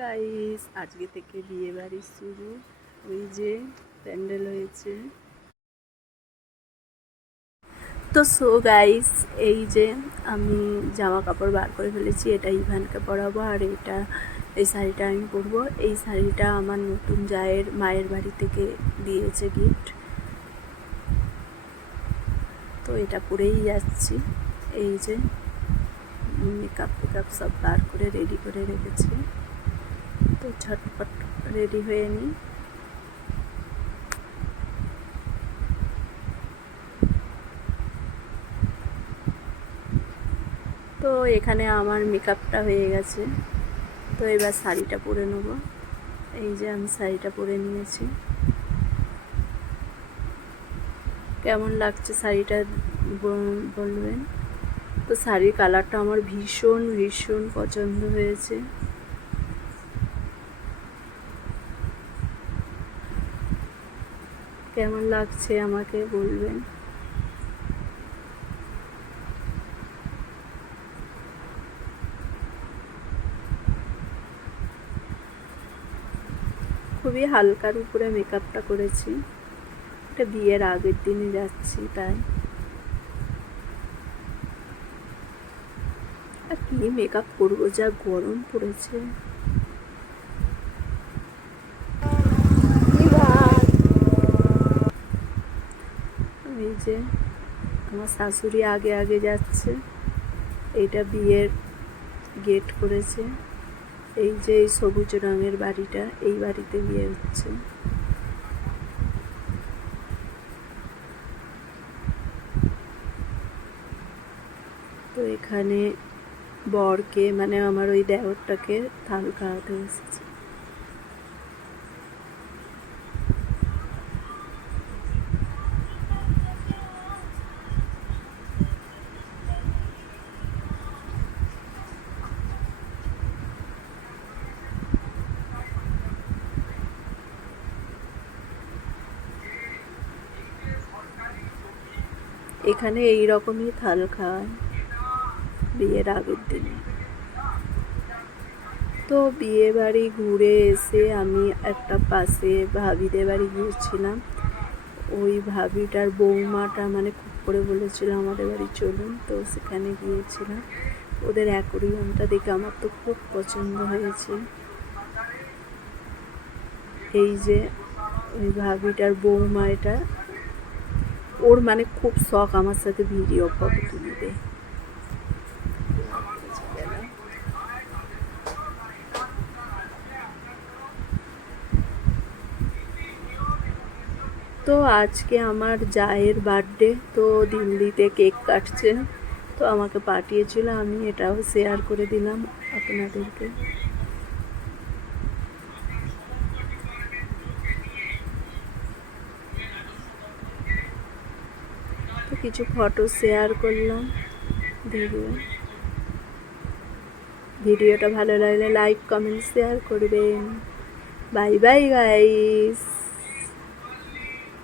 Guys, আজকে থেকে বিয়ে বাড়ি শুরু। ওই যে প্যান্ডেল হয়েছে। তো গাইস, এই যে আমি জামা কাপড় বার করে ফেলেছি। এটা ইভানকে পরাবো, আর এই শাড়িটা আমি পরবো। এই শাড়িটা আমার নতুন জায়ের মায়ের বাড়ি থেকে দিয়েছে গিফট। তো এটা পরেই যাচ্ছি। এই যে মেকআপ সব বার করে রেডি করে রেখেছি। তো ঝটপট রেডি হয়ে নিই। তো এখানে আমার মেকআপটা হয়ে গেছে। তো এবার শাড়িটা পরে নেব। এই যে আমি শাড়িটা পরে নিয়েছি। কেমন লাগছে শাড়িটা বলবেন। তো শাড়ির কালারটা আমার ভীষণ ভীষণ পছন্দ হয়েছে। কেমন লাগছে আমাকে বলবেন। খুবই হালকার উপরে মেকআপটা করেছি। এটা বিয়ের আগের দিনে যাচ্ছি তাই। আর কি মেকআপ করবো, যা গরম পড়েছে। এই যে আমার শাশুড়ি আগে আগে যাচ্ছে। এইটা বিয়ের গেট করেছে। এই যে এই সবুজ রঙের বাড়িটা, এই বাড়িতে বিয়ে হচ্ছে। তো এখানে বরকে মানে আমার ওই দেওরটাকে থাল খাওয়াতে এসেছে। এখানে এই রকমই থাল খাওয়ায় বিয়ের আগের দিনে। তো বিয়ে বাড়ি ঘুরে এসে আমি একটা পাশে ভাবিদের বাড়ি গিয়েছিলাম। ওই ভাবিটার বৌমাটা মানে খুব করে বলেছিল আমাদের বাড়ি চলুন। তো সেখানে গিয়েছিলাম। ওদের অ্যাকোয়ারিয়ামটা দেখে আমার তো খুব পছন্দ হয়েছে। এই যে ওই ভাবিটার বৌমা, এটা ওর মানে খুব শখ আমার সাথে ভিডিও ফটো তুলবে। তো আজকে আমার জায়ের বার্থডে। তো দিল্লিতে কেক কাটছে। তো আমাকে পাঠিয়েছিল, আমি এটাও শেয়ার করে দিলাম আপনাদেরকে। তো কিছু ফটো শেয়ার করলাম। ভিডিওটা ভালো লাগলে লাইক কমেন্ট শেয়ার করবেন। Bye bye guys.